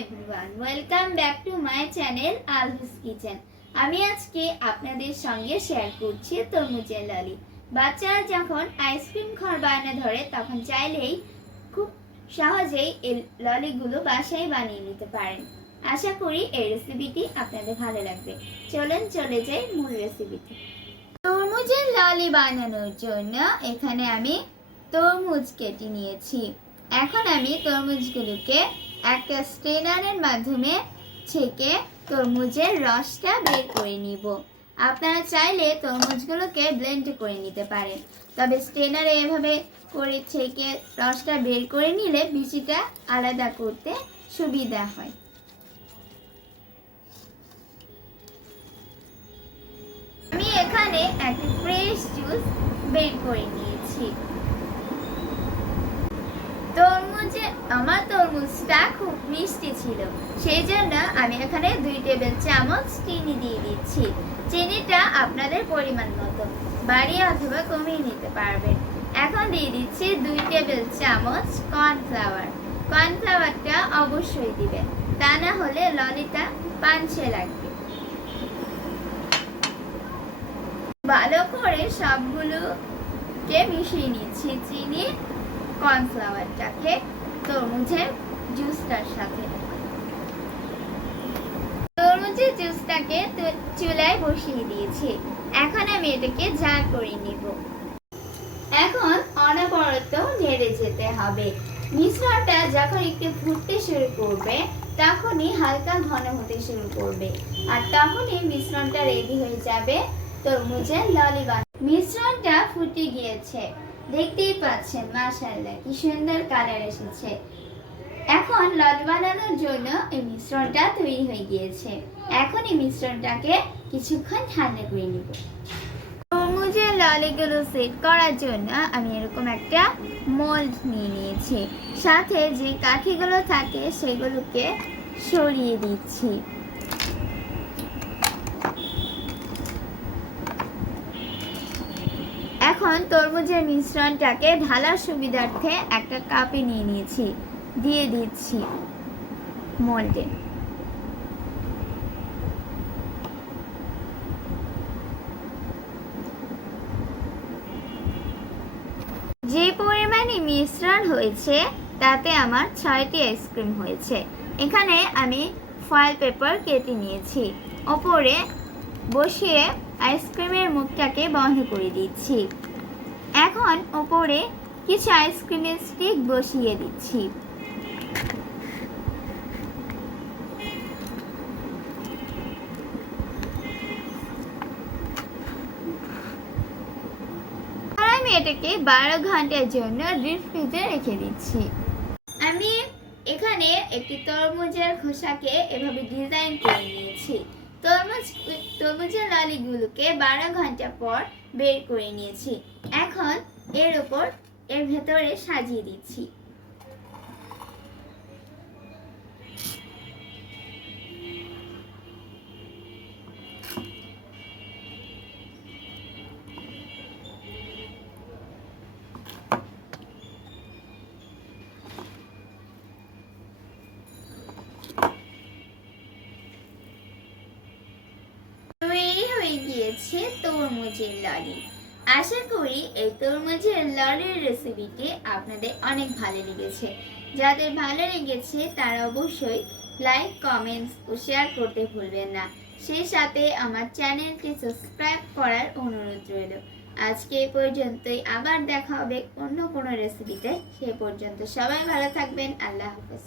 Everyone, welcome back to my channel Alhus kitchen. আমি আজকে আপনাদের সঙ্গে শেয়ার করছি তরমুজের ললি। বাচ্চারা যখন আইসক্রিম খাওয়ার বায়না ধরে তখন চাইলেই খুব সহজেই এই ললিগুলো বাসায় বানিয়ে নিতে পারেন। আশা করি এই রেসিপিটি আপনাদের ভালো লাগবে। চলুন চলে যাই মূল রেসিপিতে। তরমুজের ললি বানানোর জন্য এখানে আমি তরমুজ কেটে নিয়েছি। এখন আমি তরমুজগুলোকে একটা স্ট্রেনারের মাধ্যমে ছেঁকে তরমুজের রসটা বের করে নিব। আপনারা চাইলে তরমুজগুলোকে ব্লেন্ড করে নিতে পারেন, তবে স্ট্রেনারে এভাবে করে ছেঁকে রসটা বের করে নিলে বিচিটা আলাদা করতে সুবিধা হয়। আমি এখানে একটা ফ্রেশ জুস বের করে নিয়েছি। আমার তরমুজটা খুব মিষ্টি ছিল, সেই জন্য আমি এখানে 2 টেবিল চামচ চিনি দিয়ে দিচ্ছি। চিনিটা আপনাদের পরিমাণ মতো বাড়িয়ে অথবা কমিয়ে নিতে পারবেন। এখন দিয়ে দিচ্ছি 2 টেবিল চামচ কর্নফ্লাওয়ার। কর্নফ্লাওয়ারটা অবশ্যই দিবেন, তা না হলে ললিটা পানসে লাগবে। ভালো করে সবগুলোকে মিশিয়ে নিচ্ছি চিনি কর্নফ্লাওয়ারটাকে তরমুজের জুসটার সাথে। তরমুজের জুসটাকে চুলায় বসিয়ে দিয়েছি। এখন আমি এটাকে জার করে নিব। এখন অনবরত নেড়ে যেতে হবে। মিশ্রণটা যখন একটু ফুটতে শুরু করবে তখনই হালকা ঘন হতে শুরু করবে, আর তখনই মিশ্রণটা রেডি হয়ে যাবে তরমুজের ললি বানানো। মিশ্রণটা ফুটে গিয়েছে, দেখতেই পাচ্ছেন মাশাআল্লাহ কি সুন্দর কালার এসেছে। এখন ললি বানানোর জন্য এই মিশ্রণটা তৈরি হয়ে গিয়েছে। এখন এই মিশ্রণটাকে কিছুক্ষণ ঠান্ডা করে নিব। তরমুজের ললিগুলো সেট করার জন্য আমি এরকম একটা মোল্ড নিয়ে নিয়েছি, সাথে যে কাঠিগুলো থাকে সেগুলোকে সরিয়ে দিচ্ছি। এখন তরমুজের মিশ্রণটাকে ঢালার সুবিধার্থে একটা কাপে নিয়ে নিয়েছি, দিয়ে দিচ্ছি মোল্ডে। যে পরিমাণে মিশ্রণ হয়েছে তাতে আমার 6টি আইসক্রিম হয়েছে। এখানে আমি ফয়েল পেপার কেটে নিয়েছি, ওপরে বসিয়ে আইসক্রিমের মুখটাকে বন্ধ করে দিচ্ছি। এখন ওপরে কিছু আইসক্রিমের স্টিক বসিয়ে দিচ্ছি। আমি এটাকে 12 ঘন্টার জন্য ডিপ ফ্রিজে রেখে দিচ্ছি। আমি এখানে একটি তরমুজের খোসাকে এভাবে ডিজাইন করে নিয়েছি। তরমুজের ললিগুলোকে 12 ঘন্টা পর বের করে নিয়েছি। এখন এর ভেতরে সাজিয়ে দিচ্ছি। তৈরি হয়ে গিয়েছে তরমুজের ললি। আশা করি এই তরমুজের ললির রেসিপিটি আপনাদের অনেক ভালো লেগেছে। যাদের ভালো লেগেছে তারা অবশ্যই লাইক, কমেন্টস ও শেয়ার করতে ভুলবেন না। সেই সাথে আমার চ্যানেলটি সাবস্ক্রাইব করার অনুরোধ রইল। আজকে এই পর্যন্তই, আবার দেখা হবে অন্য কোনো রেসিপিতে। সে পর্যন্ত সবাই ভালো থাকবেন। আল্লাহ হাফেজ।